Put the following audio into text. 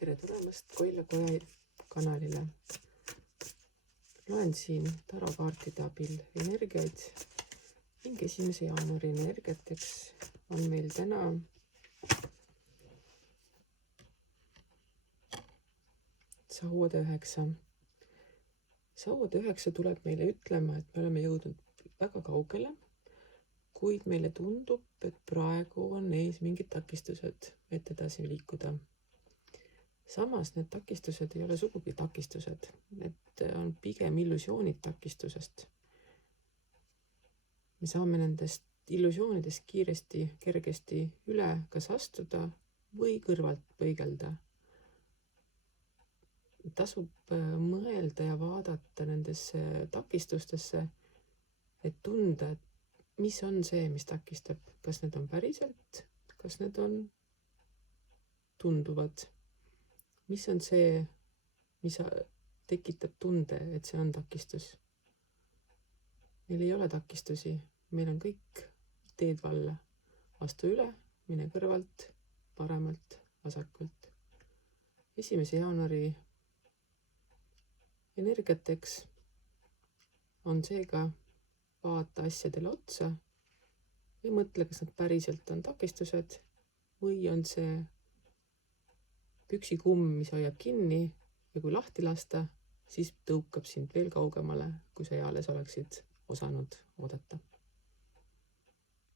tere tulemast Koila Koja kanalile. Loen siin tarokaartide abil energiaid ning 1. jaanuari energiateks on meil täna Sauade 9. Sauade 9 tuleb meile ütlema, et me oleme jõudnud väga kaugele, kuid meile tundub, et praegu on ees mingid takistused, et edasi liikuda. Samas need takistused ei ole sugugi takistused, need on pigem illusioonid takistusest. Me saame nendest illusioonidest kiiresti, kergesti üle kas astuda või kõrvalt põigelda. Tasub mõelda ja vaadata nendesse takistustesse, et tunda, mis on see, mis takistab. Kas need on päriselt, kas need on tunduvad? Mis on see, mis tekitab tunde, et see on takistus? Meil ei ole takistusi, meil on kõik teed valla. Astu üle, mine kõrvalt, paremalt, vasakult. 1. jaanuari energiateks on seega vaata asjadele otsa ja mõtle, kas nad päriselt on takistused või on see püksikumm, mis hoiab kinni ja kui lahti lasta, siis tõukab sind veel kaugemale, kui sa eales oleksid osanud oodata.